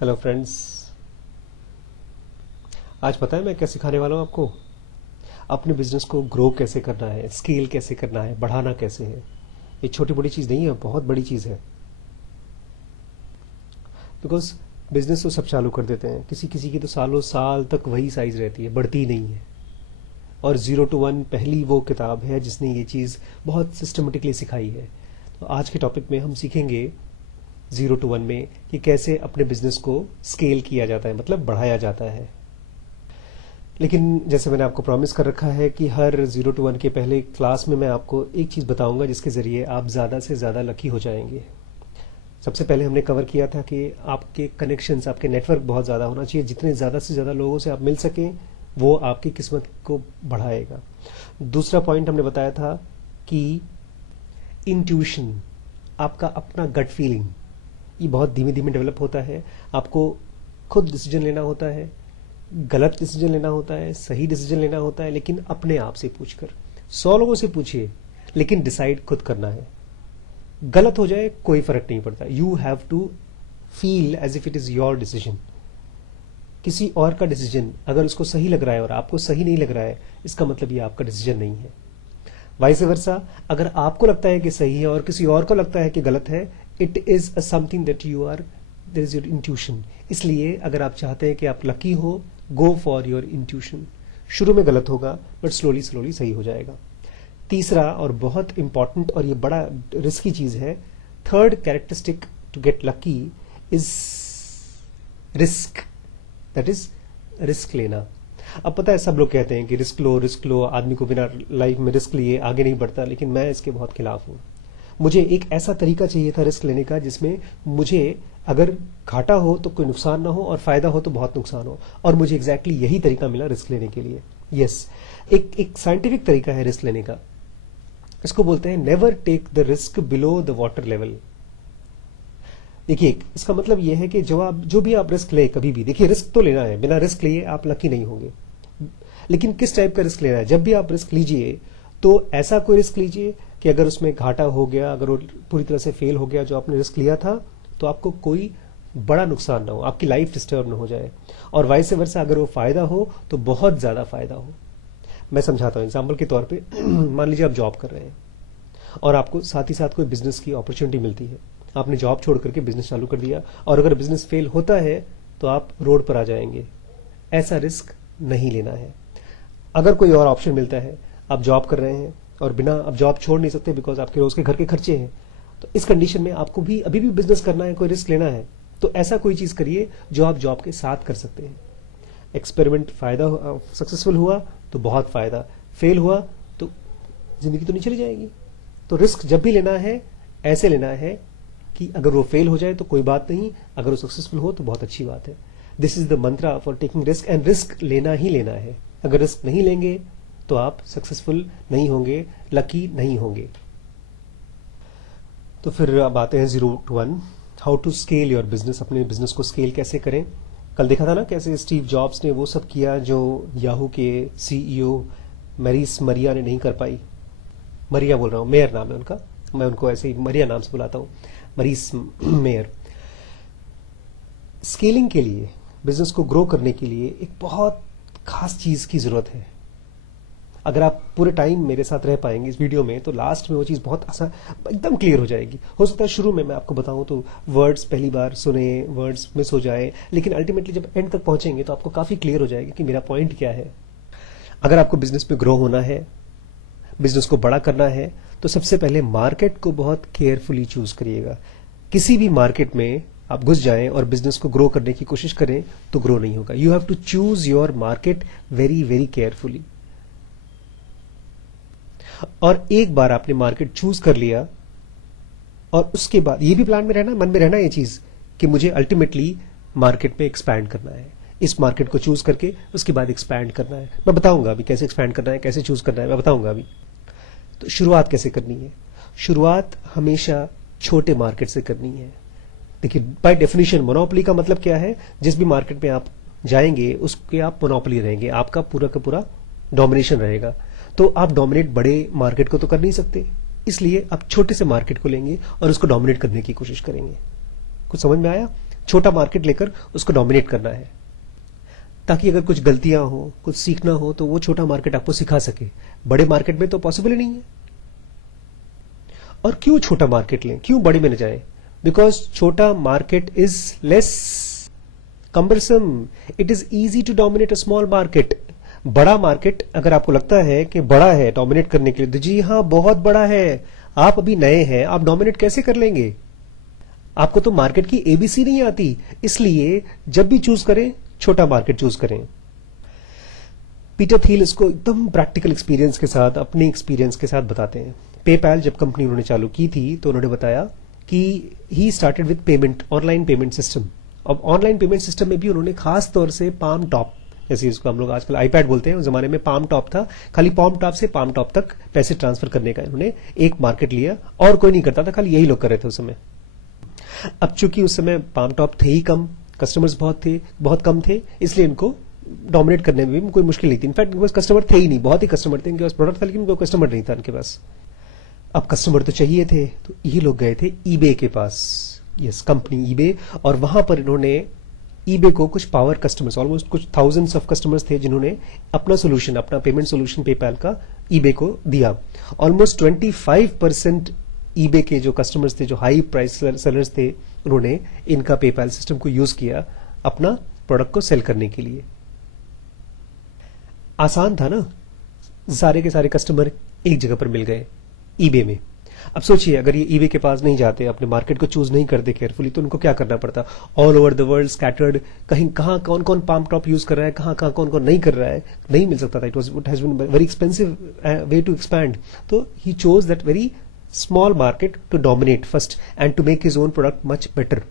Hello friends. आज पता है मैं क्या सिखाने वाला हूँ आपको। अपने बिजनेस को ग्रो कैसे करना है, स्केल कैसे करना है, बढ़ाना कैसे है। ये छोटी बड़ी चीज़ नहीं है, बहुत बड़ी चीज़ है। बिकॉज बिजनेस तो सब चालू कर देते हैं, किसी किसी की तो सालों साल तक वही साइज रहती है, बढ़ती नहीं है। और 0 to 1 पहली वो किताब है जिसने ये चीज़ बहुत सिस्टमेटिकली सिखाई है। तो आज के टॉपिक में हम सीखेंगे 0 to 1 में कि कैसे अपने बिजनेस को स्केल किया जाता है, मतलब बढ़ाया जाता है। लेकिन जैसे मैंने आपको प्रॉमिस कर रखा है कि हर 0 to 1 के पहले क्लास में मैं आपको एक चीज़ बताऊंगा जिसके ज़रिए आप ज़्यादा से ज़्यादा लकी हो जाएंगे। सबसे पहले हमने कवर किया था कि आपके कनेक्शंस, आपके नेटवर्क बहुत ज़्यादा होना चाहिए। जितने ज़्यादा से ज़्यादा लोगों से आप मिल सकें वो आपकी किस्मत को बढ़ाएगा। दूसरा पॉइंट हमने बताया था कि इंट्यूशन, आपका अपना गट फीलिंग, ये बहुत धीमे धीमे डेवलप होता है। आपको खुद डिसीजन लेना होता है, गलत डिसीजन लेना होता है, सही डिसीजन लेना होता है, लेकिन अपने आप से पूछकर। 100 लोगों से पूछिए लेकिन डिसाइड खुद करना है। गलत हो जाए कोई फर्क नहीं पड़ता। You have to feel as if it is your decision. किसी और का डिसीजन अगर उसको सही लग रहा है और आपको सही नहीं लग रहा है, इसका मतलब ये आपका डिसीजन नहीं है। वाइस वर्सा, अगर आपको लगता है कि सही है और किसी और को लगता है कि गलत है, it is a something that you are, there is your intuition. इसलिए अगर आप चाहते हैं कि आप लकी हो, गो फॉर योर इंट्यूशन। शुरू में गलत होगा बट स्लोली स्लोली सही हो जाएगा। तीसरा और बहुत इंपॉर्टेंट और ये बड़ा रिस्की चीज है, third characteristic to get lucky is risk. That is risk लेना। अब पता है सब लोग कहते हैं कि रिस्क लो, आदमी को बिना लाइफ में रिस्क लिए आगे नहीं बढ़ता, लेकिन मैं इसके बहुत खिलाफ हूं। मुझे एक ऐसा तरीका चाहिए था रिस्क लेने का जिसमें मुझे अगर घाटा हो तो कोई नुकसान ना हो और फायदा हो तो बहुत नुकसान हो, और मुझे एग्जैक्टली यही तरीका मिला रिस्क लेने के लिए। यस, एक साइंटिफिक तरीका है रिस्क लेने का। इसको बोलते हैं never take the risk below the water level. देखिए, इसका मतलब यह है कि जो भी आप रिस्क ले, कभी भी देखिए रिस्क तो लेना है, बिना रिस्क लिए आप लकी नहीं होंगे। लेकिन किस टाइप का रिस्क लेना है? जब भी आप रिस्क लीजिए तो ऐसा कोई रिस्क लीजिए कि अगर उसमें घाटा हो गया, अगर वो पूरी तरह से फेल हो गया जो आपने रिस्क लिया था, तो आपको कोई बड़ा नुकसान ना हो, आपकी लाइफ डिस्टर्ब ना हो जाए। और वाइस वर्सा, अगर वो फायदा हो तो बहुत ज्यादा फायदा हो। मैं समझाता हूं एग्जाम्पल के तौर पे। मान लीजिए आप जॉब कर रहे हैं और आपको साथ ही साथ कोई बिजनेस की अपॉर्चुनिटी मिलती है। आपने जॉब छोड़ करके बिजनेस चालू कर दिया और अगर बिजनेस फेल होता है तो आप रोड पर आ जाएंगे। ऐसा रिस्क नहीं लेना है। अगर कोई और ऑप्शन मिलता है, आप जॉब कर रहे हैं और बिना अब जॉब छोड़ नहीं सकते बिकॉज आपके रोज के घर के खर्चे हैं, तो इस कंडीशन में आपको भी अभी भी बिजनेस करना है, कोई रिस्क लेना है, तो ऐसा कोई चीज करिए जो आप जॉब के साथ कर सकते हैं। एक्सपेरिमेंट फायदा सक्सेसफुल हुआ तो बहुत फायदा, फेल हुआ तो जिंदगी तो नहीं चली जाएगी। तो रिस्क जब भी लेना है ऐसे लेना है कि अगर वो फेल हो जाए तो कोई बात नहीं, अगर वो सक्सेसफुल हो तो बहुत अच्छी बात है। This is the Mantra for taking risk, and risk लेना ही लेना है। अगर रिस्क नहीं लेंगे तो आप सक्सेसफुल नहीं होंगे, लकी नहीं होंगे। तो फिर अब आते हैं 0 to 1, how to scale your business. अपने बिजनेस को स्केल कैसे करें। कल देखा था ना कैसे स्टीव जॉब्स ने वो सब किया जो याहू के सीईओ मैरिस मरिया ने नहीं कर पाई। मरिया बोल रहा हूं, मेयर नाम है उनका, मैं उनको ऐसे ही मरिया नाम से बुलाता हूं, मरीस मेयर। स्केलिंग के लिए, बिजनेस को ग्रो करने के लिए एक बहुत खास चीज की जरूरत है। अगर आप पूरे टाइम मेरे साथ रह पाएंगे इस वीडियो में तो लास्ट में वो चीज बहुत आसान, एकदम क्लियर हो जाएगी। हो सकता है शुरू में मैं आपको बताऊं तो वर्ड्स पहली बार सुने, वर्ड्स मिस हो जाए, लेकिन अल्टीमेटली जब एंड तक पहुंचेंगे तो आपको काफी क्लियर हो जाएगा कि मेरा पॉइंट क्या है। अगर आपको बिजनेस में ग्रो होना है, बिजनेस को बड़ा करना है, तो सबसे पहले मार्केट को बहुत केयरफुली चूज करिएगा। किसी भी मार्केट में आप घुस जाएं और बिजनेस को ग्रो करने की कोशिश करें तो ग्रो नहीं होगा। You have to choose your market very very carefully. और एक बार आपने मार्केट चूज कर लिया और उसके बाद ये भी प्लान में रहना, मन में रहना ये चीज कि मुझे अल्टीमेटली मार्केट में एक्सपैंड करना है। इस मार्केट को चूज करके उसके बाद एक्सपैंड करना है। मैं बताऊंगा अभी कैसे एक्सपैंड करना है, कैसे चूज करना है, मैं बताऊंगा अभी। तो शुरुआत कैसे करनी है? शुरुआत हमेशा छोटे मार्केट से करनी है। देखिए, बाय डेफिनेशन मोनोपोली का मतलब क्या है? जिस भी मार्केट में आप जाएंगे उसके आप मोनोपोली रहेंगे, आपका पूरा का पूरा डोमिनेशन रहेगा। तो आप डोमिनेट बड़े मार्केट को तो कर नहीं सकते, इसलिए आप छोटे से मार्केट को लेंगे और उसको डोमिनेट करने की कोशिश करेंगे। कुछ समझ में आया? छोटा मार्केट लेकर उसको डोमिनेट करना है, ताकि अगर कुछ गलतियां हो, कुछ सीखना हो, तो वो छोटा मार्केट आपको सिखा सके। बड़े मार्केट में तो पॉसिबल ही नहीं है। और क्यों छोटा मार्केट लें, क्यों बड़े में न जाए? बिकॉज छोटा market is less cumbersome. It is easy to dominate a small market. बड़ा मार्केट अगर आपको लगता है कि बड़ा है डोमिनेट करने के लिए, तो जी हाँ, बहुत बड़ा है। आप अभी नए हैं, आप डोमिनेट कैसे कर लेंगे? आपको तो मार्केट की एबीसी नहीं आती, इसलिए जब भी चूज करें, छोटा मार्केट चूज करें। पीटर थिल इसको एकदम प्रैक्टिकल एक्सपीरियंस के साथ, अपने एक्सपीरियंस के साथ बताते हैं। पेपैल जब कंपनी उन्होंने चालू की थी, तो उन्होंने बताया कि he started with payment, online payment system. अब ऑनलाइन पेमेंट सिस्टम में भी उन्होंने खास तौर से पाम टॉप, जैसे इसको हम लोग आजकल आईपैड बोलते हैं, उस जमाने में पाम टॉप था। खाली पाम टॉप से पाम टॉप तक पैसे ट्रांसफर करने का इन्होंने एक मार्केट लिया, और कोई नहीं करता था, खाली यही लोग कर रहे थे उस समय। अब चूंकि उस समय पाम टॉप थे ही कम, कस्टमर्स बहुत कम थे, इसलिए इनको डोमिनेट करने में भी कोई मुश्किल नहीं थी। इनफैक्ट इनके पास कस्टमर थे ही नहीं, बहुत ही कस्टमर थे, इनके पास प्रोडक्ट था लेकिन कोई कस्टमर नहीं था इनके पास। अब कस्टमर तो चाहिए थे, तो ये लोग गए थे ईबे के पास, यस, कंपनी ईबे, और वहां पर इन्होंने ईबे को कुछ पावर कस्टमर्स, ऑलमोस्ट कुछ थाउजेंड्स ऑफ कस्टमर्स थे, जिन्होंने अपना सोल्यूशन, अपना पेमेंट सोल्यूशन पेपैल का ईबे को दिया। ऑलमोस्ट 25% ईबे के जो कस्टमर्स थे, जो हाई प्राइस सेलर्स थे, उन्होंने इनका पेपैल सिस्टम को यूज किया अपना प्रोडक्ट को सेल करने के लिए। आसान था ना, सारे के सारे कस्टमर एक जगह पर मिल गए ईबे में। अब सोचिए, अगर ये ईबे के पास नहीं जाते, अपने मार्केट को चूज नहीं करते केयरफुली, तो उनको क्या करना पड़ता? All over the world scattered, कहीं कहां कौन कौन पाम टॉप यूज कर रहा है, कहां कहां कौन कौन नहीं कर रहा है, नहीं मिल सकता था। It has been very expensive way to expand. तो he chose that very small market to dominate first and to make his own product much better.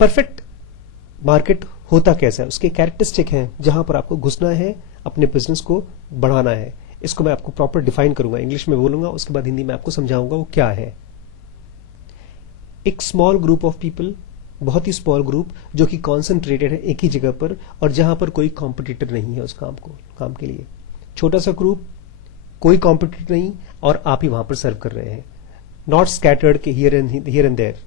Perfect market होता कैसा है, उसके कैरेक्टरिस्टिक हैं, जहां पर आपको घुसना है, अपने बिजनेस को बढ़ाना है। इसको मैं आपको प्रॉपर डिफाइन करूंगा, इंग्लिश में बोलूंगा, उसके बाद हिंदी में आपको समझाऊंगा वो क्या है। एक स्मॉल ग्रुप ऑफ पीपल, बहुत ही स्मॉल ग्रुप, जो कि कॉन्सेंट्रेटेड है एक ही जगह पर, और जहां पर कोई कॉम्पिटिटर नहीं है उस काम के लिए। छोटा सा ग्रुप, कोई कॉम्पिटिटर नहीं, और आप ही वहां पर सर्व कर रहे हैं, नॉट स्कैटर्ड के हियर एंड देयर।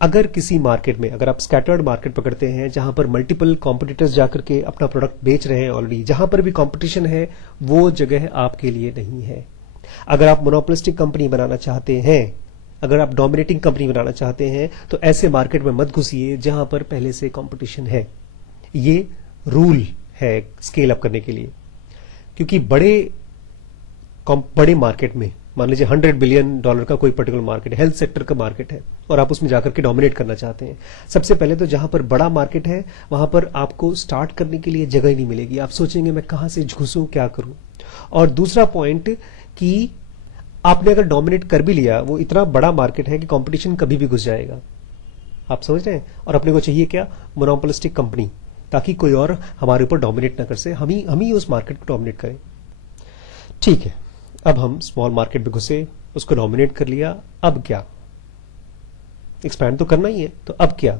अगर किसी मार्केट में, अगर आप स्कैटर्ड मार्केट पकड़ते हैं, जहां पर मल्टीपल कॉम्पिटिटर्स जाकर के अपना प्रोडक्ट बेच रहे हैं ऑलरेडी, जहां पर भी कंपटीशन है, वो जगह आपके लिए नहीं है। अगर आप मोनोपोलिस्टिक कंपनी बनाना चाहते हैं, अगर आप डोमिनेटिंग कंपनी बनाना चाहते हैं, तो ऐसे मार्केट में मत घुसिए जहां पर पहले से कंपटीशन है। ये रूल है स्केल अप करने के लिए। क्योंकि बड़े मार्केट में, मान लीजिए $100 बिलियन का कोई पर्टिकुलर मार्केट है, हेल्थ सेक्टर का मार्केट है, और आप उसमें जाकर के डोमिनेट करना चाहते हैं, सबसे पहले तो जहां पर बड़ा मार्केट है, वहां पर आपको स्टार्ट करने के लिए जगह ही नहीं मिलेगी। आप सोचेंगे मैं कहां से घुसूं, क्या करूं। और दूसरा पॉइंट कि आपने अगर डोमिनेट कर भी लिया, वो इतना बड़ा मार्केट है कि कंपटीशन कभी भी घुस जाएगा। आप समझ रहे हैं? और अपने को चाहिए क्या? मोनोपोलिस्टिक कंपनी, ताकि कोई और हमारे ऊपर डोमिनेट ना कर सके, हम ही उस मार्केट को डोमिनेट करें। ठीक है, अब हम स्मॉल मार्केट में घुसे, उसको डोमिनेट कर लिया, अब क्या? एक्सपैंड तो करना ही है, तो अब क्या?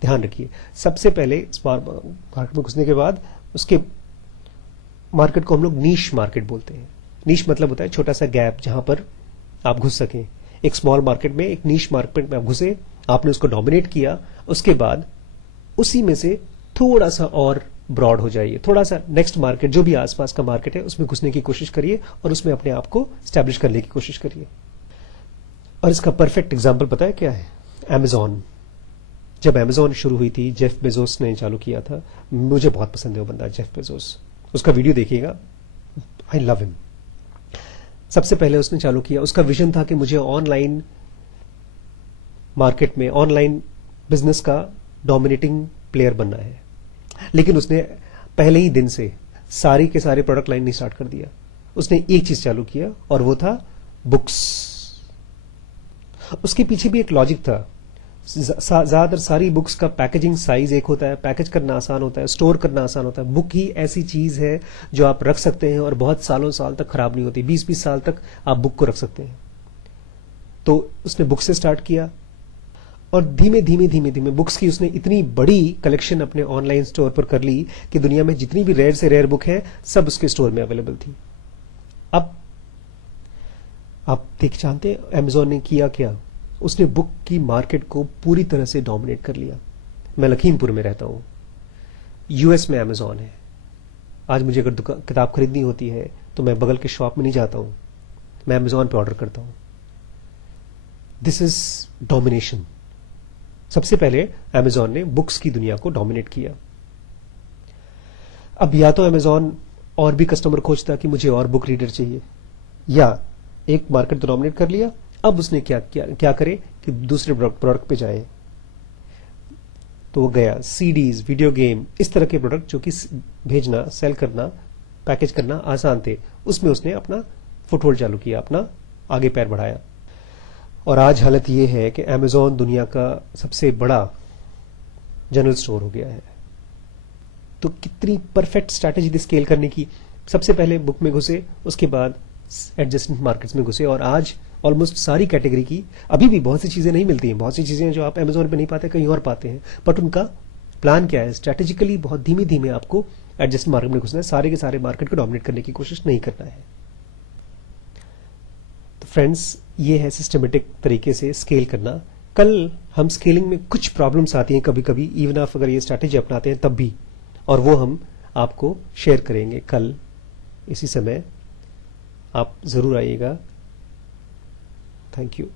ध्यान रखिए, सबसे पहले स्मॉल मार्केट में घुसने के बाद उसके मार्केट को हम लोग नीश मार्केट बोलते हैं। नीश मतलब होता है छोटा सा गैप जहां पर आप घुस सकें। एक स्मॉल मार्केट में, एक नीश मार्केट में आप घुसे, आपने उसको डोमिनेट किया, उसके बाद उसी में से थोड़ा सा और ब्रॉड हो जाइए, थोड़ा सा नेक्स्ट मार्केट, जो भी आसपास का मार्केट है, उसमें घुसने की कोशिश करिए और उसमें अपने आप को स्टैब्लिश करने की कोशिश करिए। और इसका परफेक्ट एग्जांपल पता है क्या है? अमेजॉन। जब अमेजॉन शुरू हुई थी, जेफ बेजोस ने चालू किया था। मुझे बहुत पसंद है वो बंदा, जेफ बेजोस। उसका वीडियो देखिएगा, आई लव हिम। सबसे पहले उसने चालू किया, उसका विजन था कि मुझे ऑनलाइन मार्केट में, ऑनलाइन बिजनेस का डोमिनेटिंग प्लेयर बनना है। लेकिन उसने पहले ही दिन से सारी के सारे प्रोडक्ट लाइन नहीं स्टार्ट कर दिया। उसने एक चीज चालू किया, और वो था बुक्स। उसके पीछे भी एक लॉजिक था। ज्यादातर सारी बुक्स का पैकेजिंग साइज एक होता है, पैकेज करना आसान होता है, स्टोर करना आसान होता है। बुक ही ऐसी चीज है जो आप रख सकते हैं और बहुत सालों साल तक खराब नहीं होती, 20-20 साल तक आप बुक को रख सकते हैं। तो उसने बुक से स्टार्ट किया, और धीमे धीमे बुक्स की उसने इतनी बड़ी कलेक्शन अपने ऑनलाइन स्टोर पर कर ली कि दुनिया में जितनी भी रेयर से रेयर बुक है, सब उसके स्टोर में अवेलेबल थी। अब आप जानते हैं अमेजॉन ने किया क्या? उसने बुक की मार्केट को पूरी तरह से डोमिनेट कर लिया। मैं लखीमपुर में रहता हूँ, यूएस में अमेजॉन है। आज मुझे अगर किताब खरीदनी होती है तो मैं बगल के शॉप में नहीं जाता हूँ, मैं अमेजॉन पे ऑर्डर करता हूँ। This is domination. सबसे पहले अमेजॉन ने बुक्स की दुनिया को डोमिनेट किया। अब या तो अमेजॉन और भी कस्टमर खोजता कि मुझे और बुक रीडर चाहिए, या एक मार्केट तो डोमिनेट कर लिया, अब उसने क्या करे कि दूसरे प्रोडक्ट पे जाए। तो वो गया सीडीज, वीडियो गेम, इस तरह के प्रोडक्ट जो कि भेजना, सेल करना, पैकेज करना आसान थे, उसमें उसने अपना फुटहोल्ड चालू किया, अपना आगे पैर बढ़ाया। और आज हालत ये है कि अमेजॉन दुनिया का सबसे बड़ा जनरल स्टोर हो गया है। तो कितनी परफेक्ट स्ट्रैटेजी थी स्केल करने की। सबसे पहले बुक में घुसे, उसके बाद एडजेसेंट मार्केट्स में घुसे, और आज ऑलमोस्ट सारी कैटेगरी की, अभी भी बहुत सी चीजें नहीं मिलती हैं, बहुत सी चीजें जो आप अमेजोन पे नहीं पाते कहीं और पाते हैं, बट उनका प्लान क्या है, स्ट्रैटेजिकली बहुत धीमे धीमे आपको एडजेसेंट मार्केट में घुसना है, सारे के सारे मार्केट को डोमिनेट करने की कोशिश नहीं करना है। तो फ्रेंड्स, ये है सिस्टमेटिक तरीके से स्केल करना। कल हम स्केलिंग में कुछ प्रॉब्लम्स आती हैं कभी कभी, इवन आप अगर ये स्ट्रैटेजी अपनाते हैं तब भी, और वो हम आपको शेयर करेंगे कल इसी समय। आप जरूर आइएगा। Thank you.